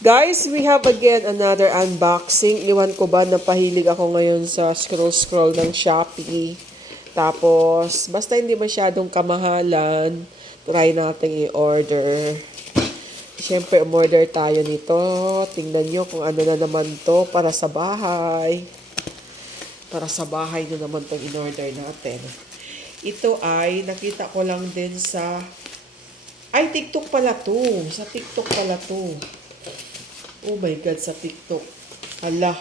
Guys, we have again another unboxing. Iwan ko ba napahilig ako ngayon sa scroll ng Shopee. Tapos, basta hindi masyadong kamahalan, try natin i-order. Siyempre, umorder tayo nito. Tingnan nyo kung ano na naman to para sa bahay. Para sa bahay na naman itong in-order natin. Ito ay nakita ko lang din sa... Ay, TikTok pala to. Sa TikTok pala to. Oh my God, sa TikTok. Hala,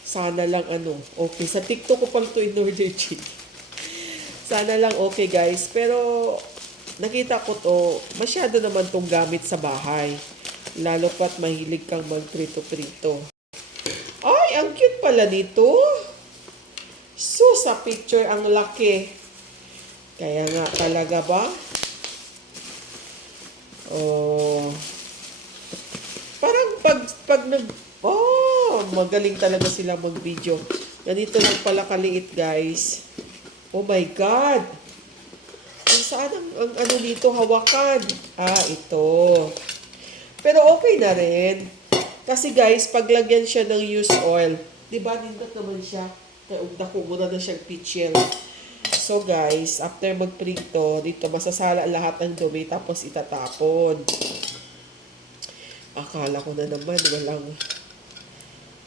sana lang okay. Sa TikTok ko pala ito in-order, chick. Sana lang okay, guys. Pero, nakita ko to, masyado naman tong gamit sa bahay. Lalo pat mahilig kang magprito-prito. Ay, ang cute pala nito. So, sa picture, ang laki. Kaya nga, talaga ba? Oh... Parang pag magaling talaga sila mag-video. Ganito lang pala kaliit, guys. Oh my God! Kung saan ang ano dito, hawakan? Ah, ito. Pero okay na rin. Kasi guys, paglagyan siya ng used oil, diba, nindot naman siya. Kaya dako muna na siyang pitchel. So guys, after magprito, dito masasala lahat ng dumi, tapos itatapon. Akala ko na naman, walang...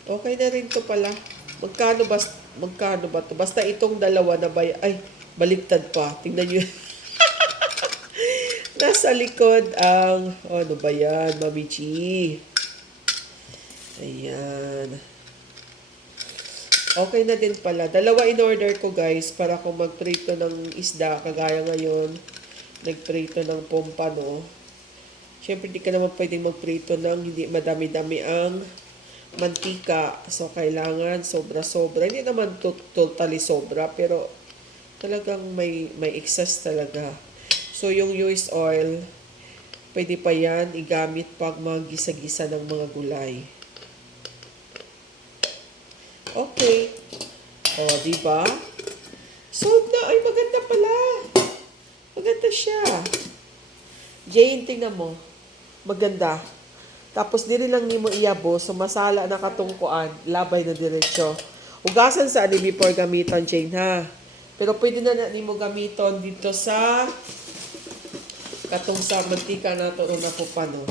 Okay na rin to pala. Magkano ba to? Basta itong dalawa na ay, baliktad pa. Tingnan nyo. Nasa likod ang... ano ba yan, Mami G? Ayan. Okay na din pala. Dalawa in-order ko, guys, para kung magprito ng isda, kagaya ngayon, nagprito ng pompano. Siyempre, hindi ka naman pwedeng magprito ng hindi madami-dami ang mantika. So, kailangan sobra-sobra. Hindi naman totally sobra, pero talagang may excess talaga. So, yung used oil, pwede pa yan igamit pag magisa-gisa ng mga gulay. Okay. O, diba? Sold na. Ay, maganda pala. Maganda siya. Jane, tingnan mo. Maganda. Tapos, dili lang ni mo iyabo, sumasala na katungkuan, labay na diretsyo. Ugasan sa ani before gamiton, Jane, ha? Pero pwede na ni mo gamiton dito sa katong sa mantika na to na po pano.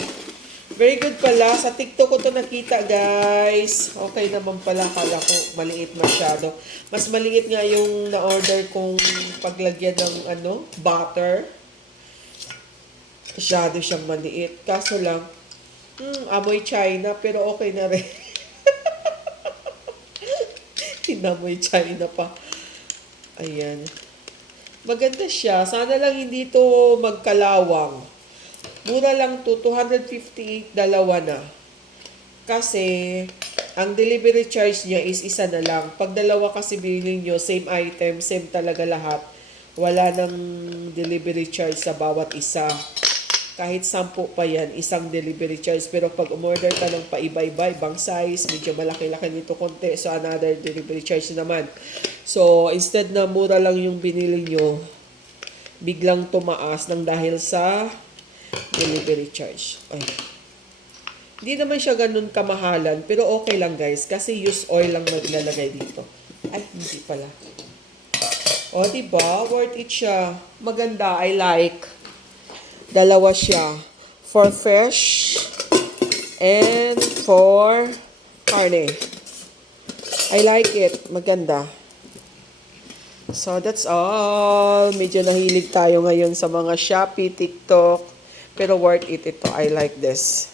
Very good pala. Sa TikTok ko to nakita, guys. Okay naman pala. Kala ko maliit masyado. Mas maliit nga yung na-order kong paglagyan ng butter. Masyado siyang maliit. Kaso lang, amoy China, pero okay na rin. Inamoy China pa. Ayan. Maganda siya. Sana lang hindi to magkalawang. Mura lang to, 258, dalawa na. Kasi, ang delivery charge niya is isa na lang. Pag dalawa kasi bilhin nyo, same item, same talaga lahat. Wala nang delivery charge sa bawat isa. Kahit 10 pa yan, isang delivery charge. Pero pag umorder ka ng paiba-iba, ibang size, medyo malaki-laki nito konti. So, another delivery charge naman. So, instead na mura lang yung binili nyo, biglang tumaas ng dahil sa delivery charge. Ay. Hindi naman siya ganun kamahalan, pero okay lang, guys. Kasi used oil lang maglalagay dito. Ay, hindi pala. O, diba? Worth it siya. Maganda. I like. Dalawa siya. For fish and for carne. I like it. Maganda. So, that's all. Medyo nahilig tayo ngayon sa mga Shopee, TikTok. Pero worth it ito. I like this.